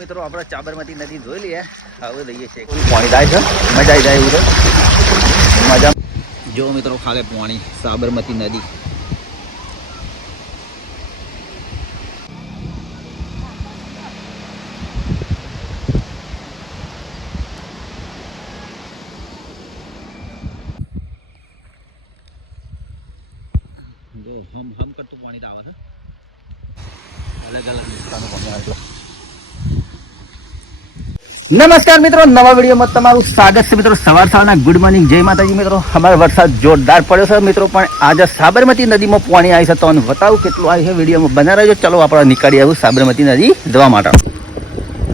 મિત્રો આપણે સાબરમતી નદી જોઈ લઈએ. હવે લઈએ છે પાણી જાય છે, મજા આવી જાય એવું છે. મજા જો મિત્રો ખાલે પાણી સાબરમતી નદી. જો હમ કરતું પાણી તો આવે છે. અલગ અલગ વિસ્તારનું પાણી આવે છે. નમસ્કાર મિત્રો, નવા વિડીયોમાં તમારું સ્વાગત છે. મિત્રો સવારના ગુડ મોર્નિંગ, જય માતાજી. મિત્રો અમારો વરસાદ જોરદાર પડ્યો છે. મિત્રો પણ આજે સાબરમતી નદીમાં પાણી આવી છે, તો બતાવું કેટલું આવી છે. વિડીયોમાં બના રહેજો. ચલો આપણે નીકળી આવું સાબરમતી નદી જોવા માટે.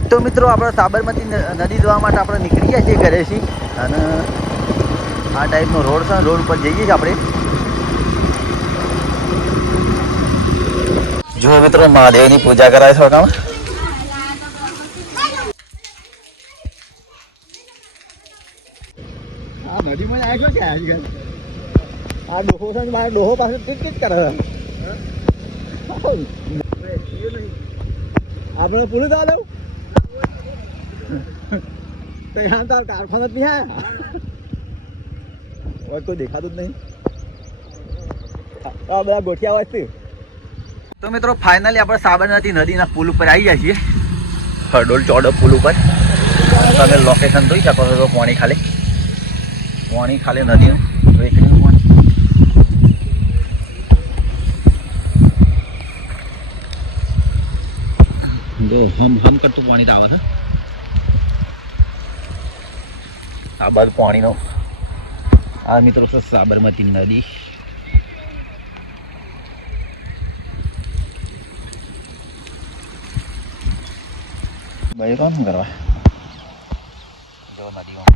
તો મિત્રો આપણે સાબરમતી નદી જોવા માટે આપણે નીકળી ગયા છીએ ઘરેથી, અને આ ટાઈપનો રોડ છે. રોડ ઉપર જઈએ છીએ આપણે. જો મિત્રો મહાદેવની પૂજા કરાય છે. કામ નદીમાં આવ્યો કે આજકાલ આ ડોહો છે, મારા ડોહો પાસે ટીટ કરે. આપણે પૂરું થવા દઉં ત્યાં તાર કારખાના જ નહીં આવ્યા. કોઈ દેખાતું જ નહીં. આ બધા ગોઠિયા વાંચતી. તો મિત્રો ફાઇનલી આપણે સાબરમતી નદીના પુલ ઉપર આવી જાય છીએ. હરડોલ ચોડો પુલ ઉપર તમે લોકેશન જોઈ શકો છો. પાણી ખાલી નદીનું વેકરીનું પાણી. જો હમ કરતું પાણી તો આવે છે. આ બાજુ પાણીનો આ મિત્રો છે સાબરમતી નદી. ભાઈ કોણ કરવા જો નદીમાં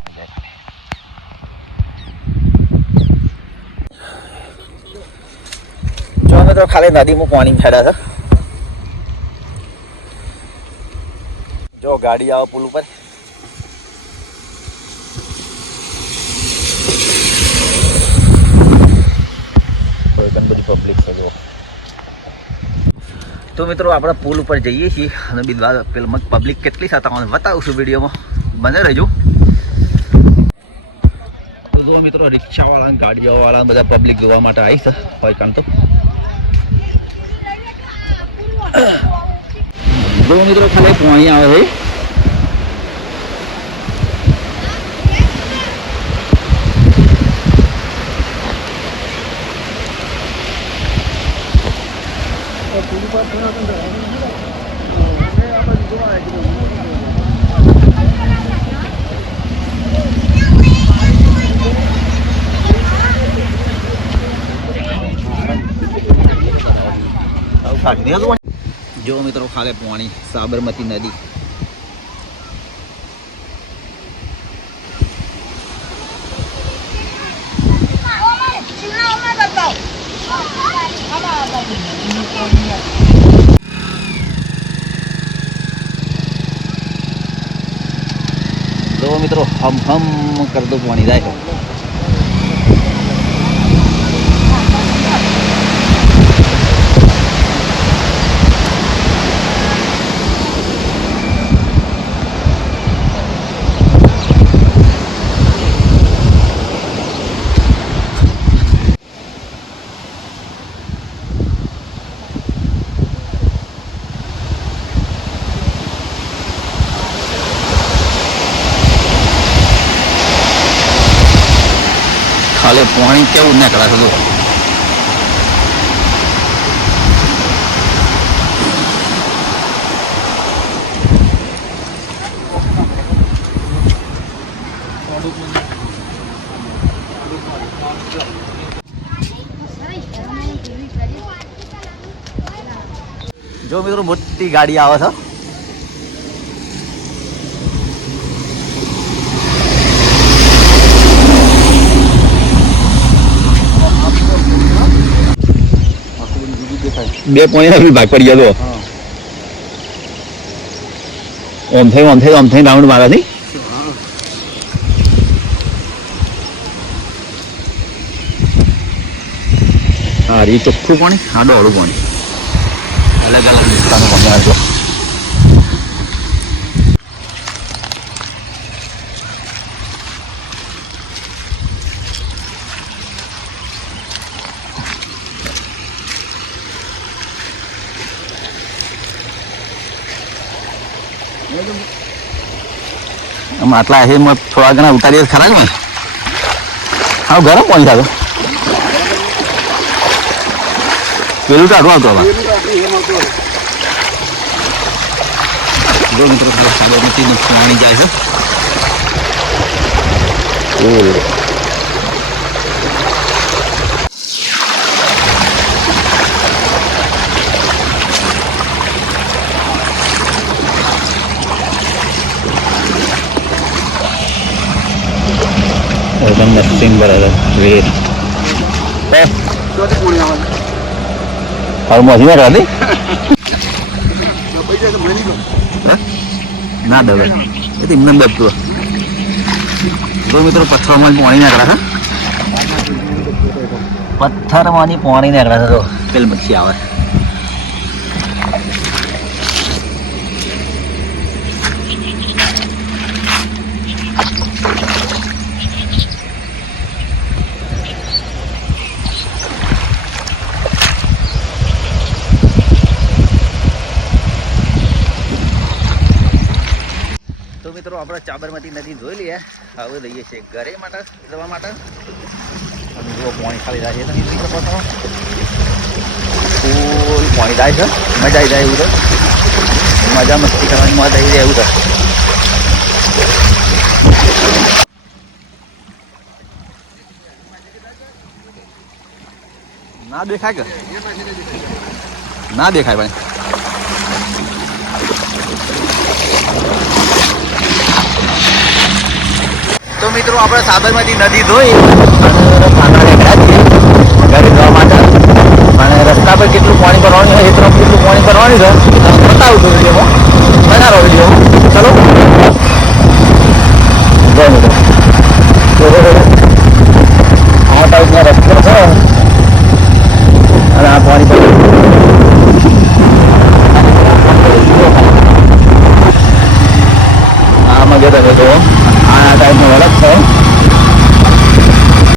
જો મિત્રો ખાલી નદીમાં પાણી ફેડા છે. જો ગાડી આવે પુલ ઉપર. બધી પબ્લિક છે જો. તો મિત્રો આપણે પુલ ઉપર જઈએ છીએ, અને બીજા પેલા પબ્લિક કેટલી સાથે તમને બતાવશું વિડીયોમાં. બને રહેજો. તો જો મિત્રો રિક્ષાવાળા, ગાડીઓવાળા બધા પબ્લિક જોવા માટે આવી છે. હોય કામ તો જો મિત્રો ખાલી પાણી આવે છે. જો મિત્રો ખાલે પાણી સાબરમતી નદી. જો મિત્રો હમ કરતું પાણી જાય છે. ખાલે પાણી કેવું નીકળે છે. જો મિત્રો મોટી ગાડી આવે છે. બે પોઈન્ટ ભાગ પડી ગયો. ઓમ થઈ રાઉન્ડ મારા થી. હા રી ચોખ્ખું પાણી, આડો હળું પાણી. અલગ અલગ વિસ્તારનું પાણી આવે છે. આમ આટલા છે થોડા ઘણા ઉતારીએ ખરા ને. હા ગરમ પાણી થાય પેલું ટાઢું આવતું હવે. જો મિત્રો સાબરમતી પાણી જાય છે. एकदम नस्सिंग बराबर वेट और महीना करा दी ना दबे ये तो इमन दबतो दो मित्रों पत्थर में पानी ना करा था पत्थर में पानी ना करा था तो पेल मच्छी आवे તો મિત્રો આપણે સાબરમતી નદી જોઈ લઈએ. હવે જઈએ છીએ ઘરે માટે જવા માટે. અને જો પાણી ખાલી જાય છે ફૂલ પાણી જાય છે. મજા આવી જાય એવું છે. મજા મસ્તી કરવાની મજા આવી જાય એવું છે. ના દેખાય કે ના દેખાય ભાઈ. તો મિત્રો આપણે સાબરમતી નદી જોઈ અને પાટા નીકળ્યા છીએ ઘરે જવા માટે. અને રસ્તા પર કેટલું પાણી ભરવાનું છે એ તરફ કેટલું પાણી ભરવાનું છે